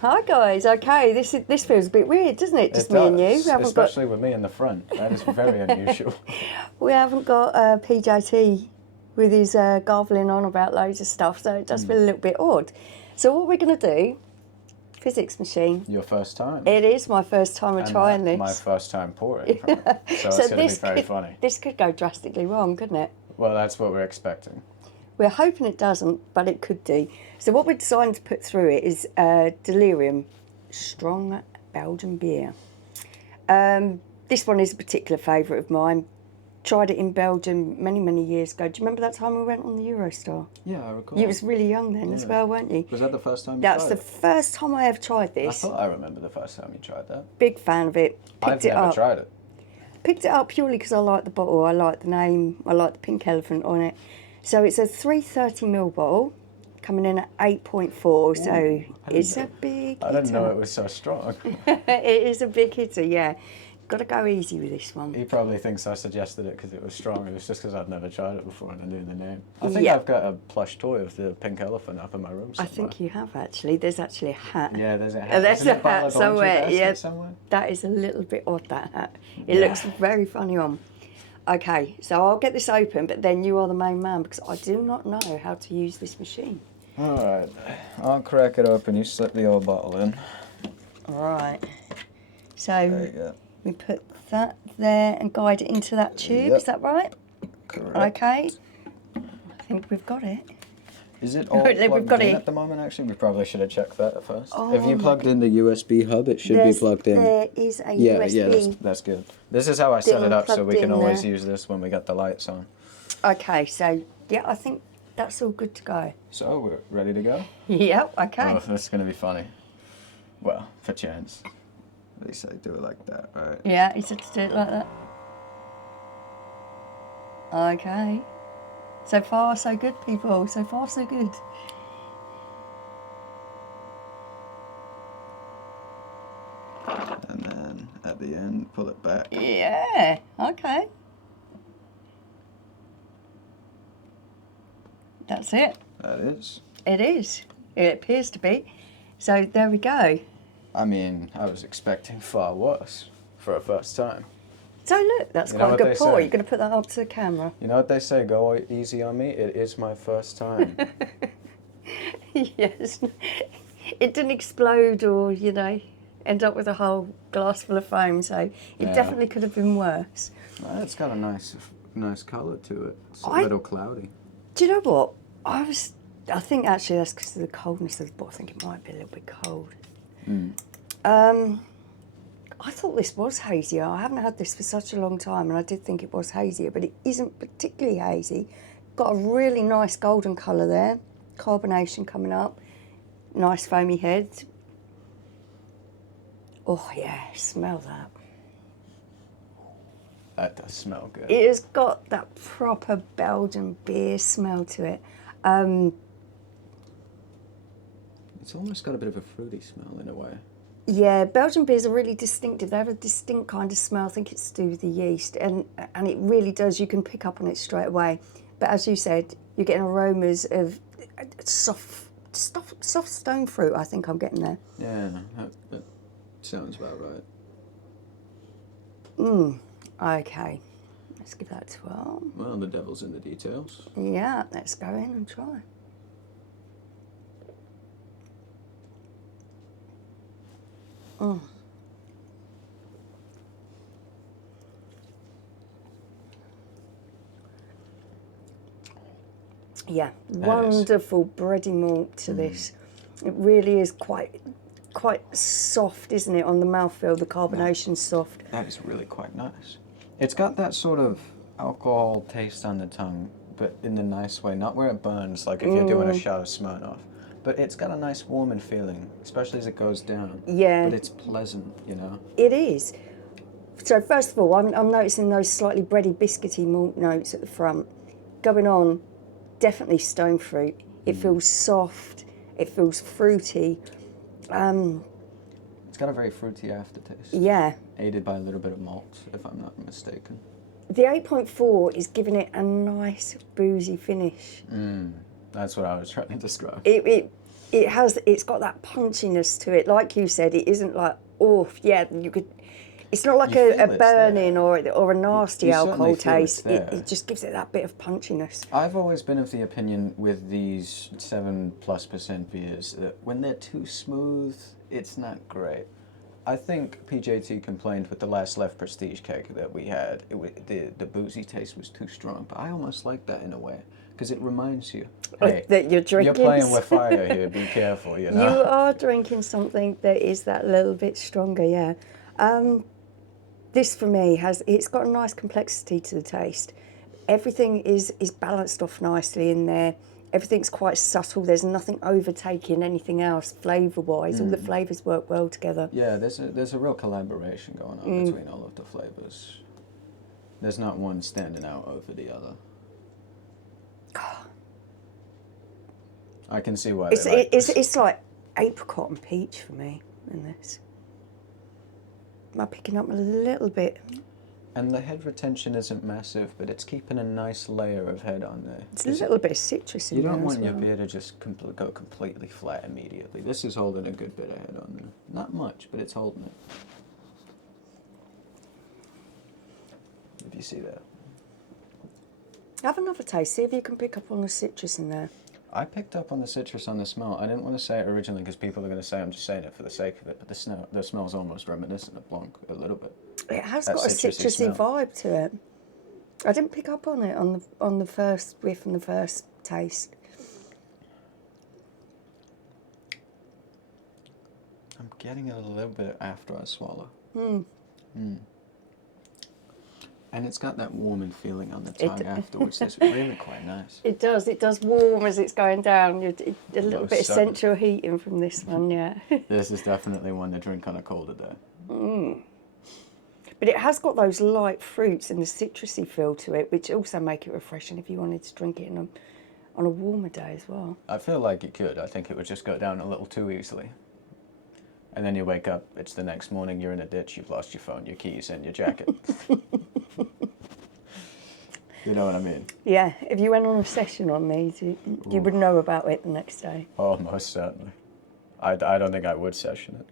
Hi guys. Okay, this feels a bit weird, doesn't it? Just It me does, and you. especially with me in the front. That is very unusual. We haven't got PJT with his gargling on about loads of stuff, so it does feel a little bit odd. So what we're going to do, physics machine. Your first time. It is my first time of trying this. My first time pouring. So it's going to be very funny. This could go drastically wrong, couldn't it? Well, that's what we're expecting. We're hoping it doesn't, but it could do. So what we're deciding to put through it is Delirium Strong Belgian beer. This one is a particular favourite of mine. Tried it in Belgium many, many years ago. Do you remember that time we went on the Eurostar? Yeah, I recall. You was really young then as well, weren't you? Was that the first time you That's tried the first time I ever tried it? I this. thought I remember the first time you tried that. Big fan of it. I've never tried it. Picked it up purely because I like the bottle, I like the name, I like the pink elephant on it. So it's a 330ml bottle, coming in at 8.4, so it's a big hitter. I didn't know it was so strong. It is a big hitter, yeah. Got to go easy with this one. He probably thinks I suggested it because it was strong. It was just because I've never tried it before and I knew the name. I think I've got a plush toy of the pink elephant up in my room somewhere. I think you have actually. There's actually a hat. Yeah, there's a hat. There's Isn't a hat somewhere. Yeah, somewhere? that is a little bit odd, that hat. It looks very funny on. Okay, so I'll get this open, but then you are the main man because I do not know how to use this machine. All right, I'll crack it open. You slip the old bottle in. All right. So There you go. we put that there and guide it into that tube. Yep. Is that right? Correct. Okay. I think we've got it. Is it all plugged in at the moment, actually? We probably should have checked that at first. Oh, Have you plugged in the USB hub? It should be plugged in. There is a Yeah, USB. yeah, that's good. This is how I set it up, so we plugged can in always there. use this when we got the lights on. Okay, so yeah, I think that's all good to go. So, we're ready to go? Yep, okay. Oh, this is going to be funny. Well, for chance. They say do it like that, right? Yeah, he said to do it like that. Okay. So far, so good, people. So far, so good. And then at the end, pull it back. Yeah, okay. That's it. That is. It is. It appears to be. So there we go. I mean, I was expecting far worse for a first time. So look, that's You know quite a what good they pour. say? You're going to put that up to the camera. You know what they say, go easy on me? It is my first time. Yes. It didn't explode or, you know, end up with a whole glass full of foam, so it definitely could have been worse. Well, it's got a nice colour to it. It's a I- little cloudy. Do you know what? I think actually that's because of the coldness of the bottle. I think it might be a little bit cold. I thought this was hazier. I haven't had this for such a long time, and I did think it was hazier, but it isn't particularly hazy. Got a really nice golden colour there. Carbonation coming up. Nice foamy head. Oh yeah, smell that. That does smell good. It has got that proper Belgian beer smell to it. It's almost got a bit of a fruity smell in a way. Yeah, Belgian beers are really distinctive. They have a distinct kind of smell. I think it's to do with the yeast, and it really does. You can pick up on it straight away. But as you said, you're getting aromas of soft stone fruit. I think I'm getting there. Yeah, that sounds about right. Okay, let's give that a twirl. Well, the devil's in the details. Yeah, let's go in and try. Yeah, wonderful bready malt to this. It really is quite soft, isn't it, on the mouthfeel? The carbonation's soft. That is really quite nice. It's got that sort of alcohol taste on the tongue, but in the nice way, not where it burns, like if you're doing a shot of Smirnoff. But it's got a nice warming feeling, especially as it goes down. Yeah. But it's pleasant, you know? It is. So first of all, I'm noticing those slightly bready, biscuity malt notes at the front. Going on, definitely stone fruit. It feels soft. It feels fruity. It's got a very fruity aftertaste. Yeah. Aided by a little bit of malt, if I'm not mistaken. The 8.4 is giving it a nice boozy finish. That's what I was trying to describe. It's got that punchiness to it. Like you said, it isn't like, oh, yeah, you could, it's not like You a feel it's burning or a nasty you certainly alcohol feel it's taste. there. It just gives it that bit of punchiness. I've always been of the opinion with these 7+% beers that when they're too smooth, it's not great. I think PJT complained with the last left prestige keg that we had. The boozy taste was too strong, but I almost like that in a way because it reminds you, hey, That you're drinking. you're playing with fire here. Be careful, you know. You are drinking something that is that little bit stronger, yeah. This for me it's got a nice complexity to the taste. Everything is balanced off nicely in there. Everything's quite subtle. There's nothing overtaking anything else flavour-wise. All the flavours work well together. Yeah, there's a real collaboration going on between all of the flavours. There's not one standing out over the other. I can see why It's like apricot and peach for me in this. Am I picking up a little bit? And the head retention isn't massive, but it's keeping a nice layer of head on there. It's a little bit of citrus in You there don't want as your well. beer to just go completely flat immediately. This is holding a good bit of head on there. Not much, but it's holding it. If you see that. Have another taste. See if you can pick up on the citrus in there. I picked up on the citrus on the smell. I didn't want to say it originally because people are going to say I'm just saying it for the sake of it, but the smell's almost reminiscent of Blanc a little bit. It has That got a citrusy citrusy smell. vibe to it. I didn't pick up on it on the first whiff and the first taste. I'm getting it a little bit after I swallow. And it's got that warming feeling on the tongue afterwards. That's really quite nice. It does warm as it's going down. A little Most bit of certainly. central heating from this one, yeah. This is definitely one to drink on a colder day. But it has got those light fruits and the citrusy feel to it, which also make it refreshing if you wanted to drink it on a warmer day as well. I feel like it could. I think it would just go down a little too easily. And then you wake up, it's the next morning, you're in a ditch, you've lost your phone, your keys, and your jacket. You know what I mean? Yeah, if you went on a session on these, you would know about it the next day. Oh, most certainly. I don't think I would session it.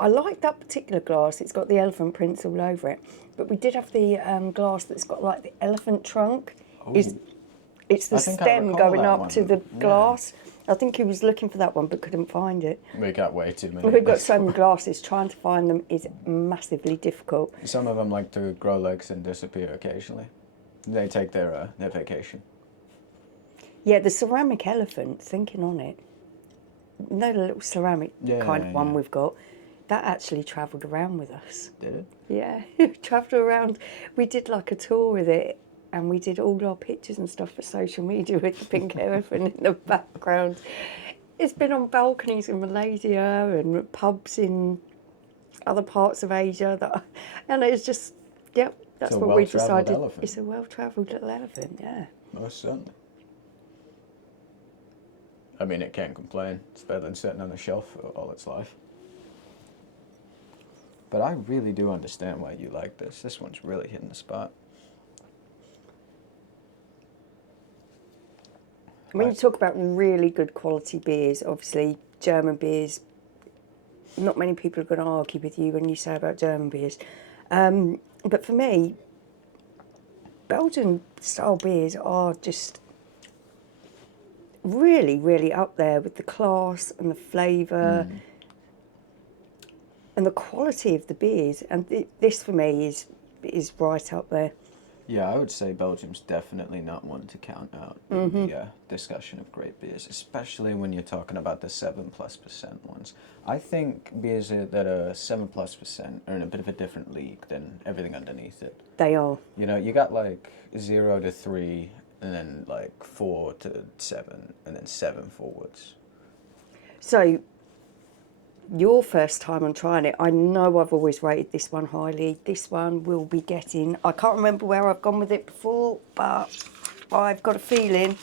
I like that particular glass. It's got the elephant prints all over it. But we did have the glass that's got like the elephant trunk. It's the I think I stem recall going that up one. to the Yeah. glass. I think he was looking for that one but couldn't find it. We got way too many. We've got so many glasses. Trying to find them is massively difficult. Some of them like to grow legs and disappear occasionally. They take their vacation. Yeah, the ceramic elephant, thinking on it, you know the little ceramic kind of one we've got, that actually travelled around with us. Did it? Yeah, it travelled around. We did like a tour with it and we did all our pictures and stuff for social media with the pink elephant in the background. It's been on balconies in Malaysia and pubs in other parts of Asia. And it's just, yep, that's It's a what we well-travelled decided. elephant. It's a well-travelled little elephant, yeah. Most certainly. I mean, it can't complain. It's better than sitting on the shelf for all its life. But I really do understand why you like this. This one's really hitting the spot. When you talk about really good quality beers, obviously German beers, not many people are going to argue with you when you say about German beers. But for me, Belgian style beers are just really, really up there with the class and the flavour and the quality of the beers. And this for me is right up there. Yeah, I would say Belgium's definitely not one to count out in the discussion of great beers, especially when you're talking about the 7+% ones. I think beers that are 7+% are in a bit of a different league than everything underneath it. They are. You know, you got like 0 to 3, and then like 4 to 7, and then 7 forwards. So, your first time on trying it, I know I've always rated this one highly. This one will be getting, I can't remember where I've gone with it before, but I've got a feeling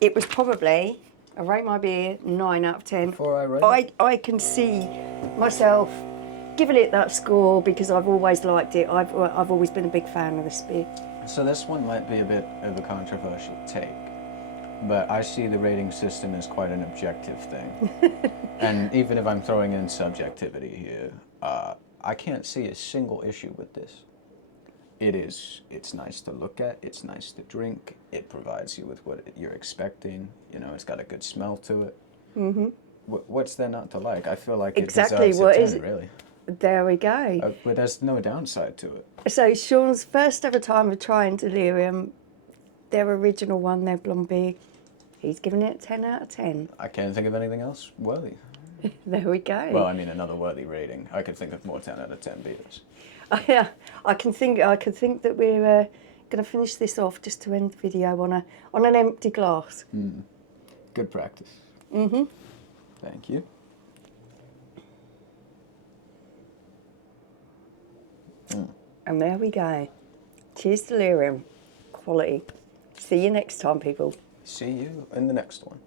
it was probably, I rate my beer 9 out of 10. Before I rate I can see myself giving it that score because I've always liked it. I've always been a big fan of this beer. So this one might be a bit of a controversial take, but I see the rating system as quite an objective thing. And even if I'm throwing in subjectivity here, I can't see a single issue with this. It's nice to look at, it's nice to drink, it provides you with what you're expecting, you know, it's got a good smell to it. Mm-hmm. What's there not to like? I feel like Exactly, it deserves what a is 10, it? really. There we go. But there's no downside to it. So Sean's first ever time of trying Delirium, their original one, their blonde beer, he's giving it a 10 out of 10. I can't think of anything else worthy. There we go. Well, I mean, another worthy rating. I could think of more 10 out of 10 beers. Yeah, I can think that we're going to finish this off just to end the video on an empty glass. Good practice. Mm-hmm. Thank you. And there we go. Cheers, Delirium. Quality. See you next time, people. See you in the next one.